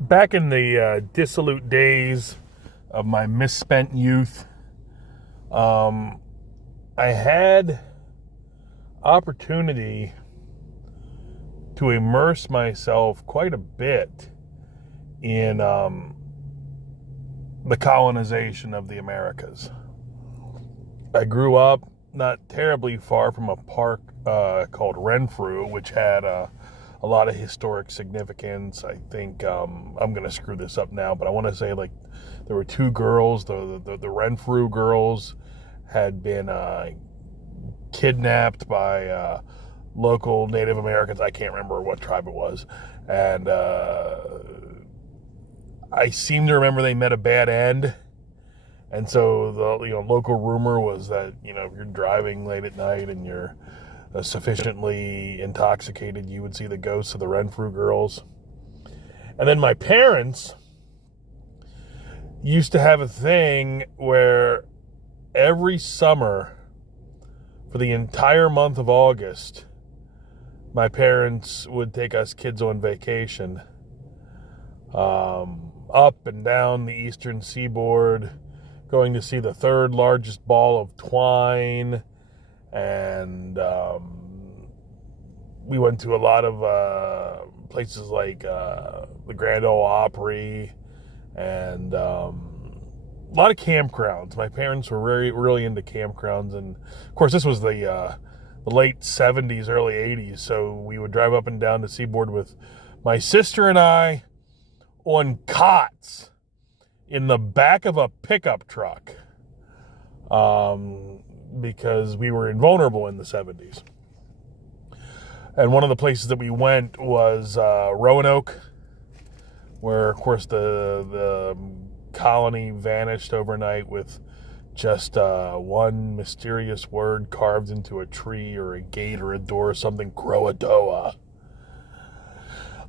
Back in the dissolute days of my misspent youth, um, I had opportunity to immerse myself quite a bit in the colonization of the Americas. I grew up not terribly far from a park called Renfrew, which had a lot of historic significance. I think I'm going to screw this up now, but I want to say like there were two girls. The Renfrew girls had been kidnapped by local Native Americans. I can't remember what tribe it was, and I seem to remember they met a bad end. And so the local rumor was that if you're driving late at night and you're sufficiently intoxicated, you would see the ghosts of the Renfrew girls. And then my parents used to have a thing where every summer, for the entire month of August, my parents would take us kids on vacation up and down the eastern seaboard, going to see the third largest ball of twine, and we went to a lot of places like the Grand Ole Opry, and a lot of campgrounds. My parents were really into campgrounds, and of course this was the late 70s, early 80s, so we would drive up and down the seaboard with my sister and I on cots in the back of a pickup truck, because we were invulnerable in the 70s. And one of the places that we went was Roanoke, where, of course, the colony vanished overnight with just one mysterious word carved into a tree or a gate or a door or something, Croatoa.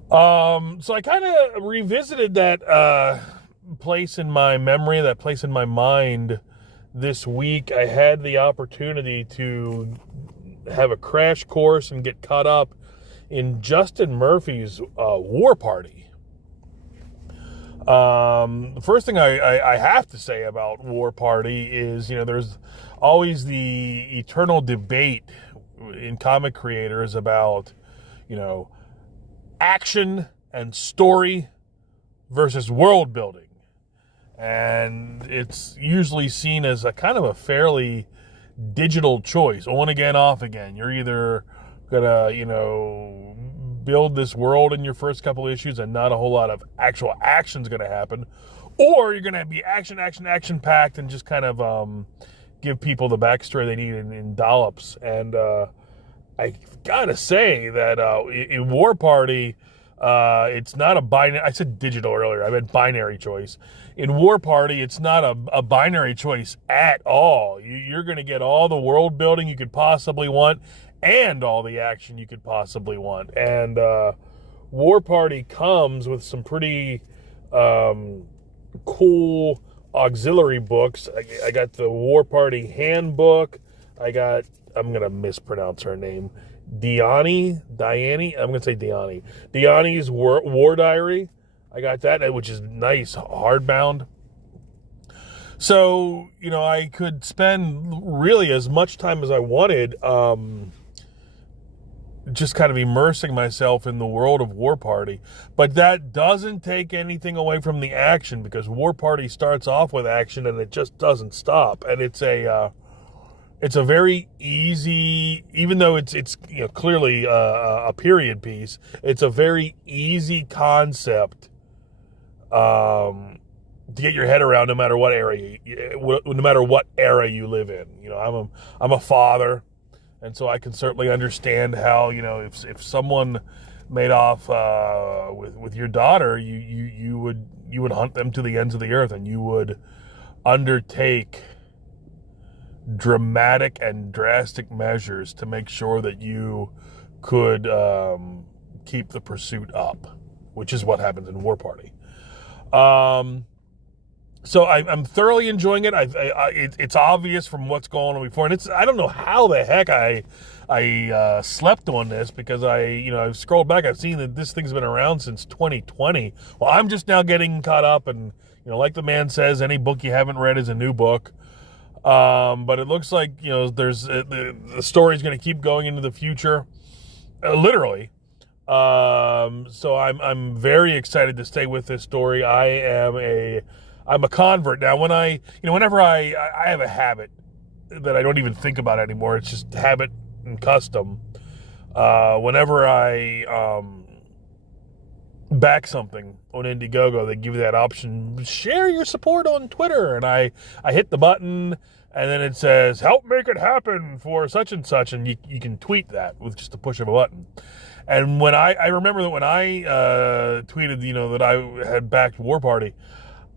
So I kind of revisited that place in my memory, that place in my mind this week. I had the opportunity to have a crash course and get caught up in Justin Murphy's War Party. The first thing I have to say about War Party is, there's always the eternal debate in comic creators about, action and story versus world building. And it's usually seen as a kind of a fairly digital choice, on again, off again. You're either gonna, build this world in your first couple issues and not a whole lot of actual action's gonna happen, or you're gonna be action packed and just kind of give people the backstory they need in dollops. And I gotta say that in War Party, it's not a binary. I said digital earlier. I meant binary choice. In War Party, it's not a binary choice at all. You're going to get all the world building you could possibly want and all the action you could possibly want. And War Party comes with some pretty cool auxiliary books. I got the War Party handbook. I'm going to mispronounce her name. Diani, I'm going to say Diani. Diani's War Diary. I got that, which is nice, hardbound. So, I could spend really as much time as I wanted just kind of immersing myself in the world of War Party. But that doesn't take anything away from the action, because War Party starts off with action and it just doesn't stop. And it's a very easy, even though it's clearly a period piece, it's a very easy concept to get your head around, no matter what era you live in. I'm a father, and so I can certainly understand how if someone made off with your daughter, you would hunt them to the ends of the earth, and you would undertake dramatic and drastic measures to make sure that you could keep the pursuit up, which is what happens in War Party. So I'm thoroughly enjoying it. It's obvious from what's going on before, and I don't know how the heck I slept on this, because I've scrolled back. I've seen that this thing's been around since 2020. Well, I'm just now getting caught up, and like the man says, any book you haven't read is a new book. But it looks like there's the story's going to keep going into the future, literally. So I'm very excited to stay with this story. I'm a convert now. Whenever I have a habit that I don't even think about anymore. It's just habit and custom. Whenever I back something on Indiegogo, they give you that option, share your support on Twitter, and I hit the button, and then it says, help make it happen for such and such, and you can tweet that with just a push of a button. And when I remember that when I tweeted, that I had backed War Party,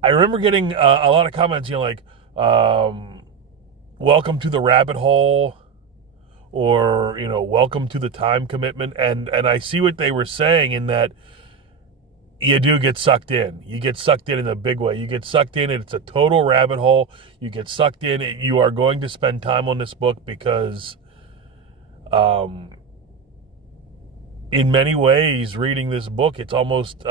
I remember getting a lot of comments, like, welcome to the rabbit hole, or, welcome to the time commitment. And I see what they were saying, in that you do get sucked in. You get sucked in a big way. You get sucked in, and it's a total rabbit hole. You get sucked in. You are going to spend time on this book because, in many ways, reading this book, it's almost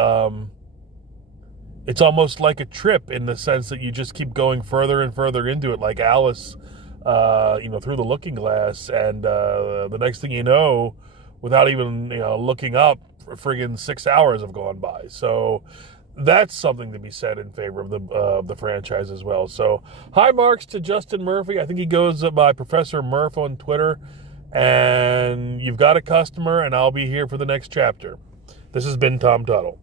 like a trip, in the sense that you just keep going further and further into it, like Alice, through the looking glass, and the next thing you know, without even looking up, friggin' 6 hours have gone by. So that's something to be said in favor of the franchise as well. So high marks to Justin Murphy. I think he goes by Professor Murph on Twitter. And you've got a customer, and I'll be here for the next chapter. This has been Tom Tuttle.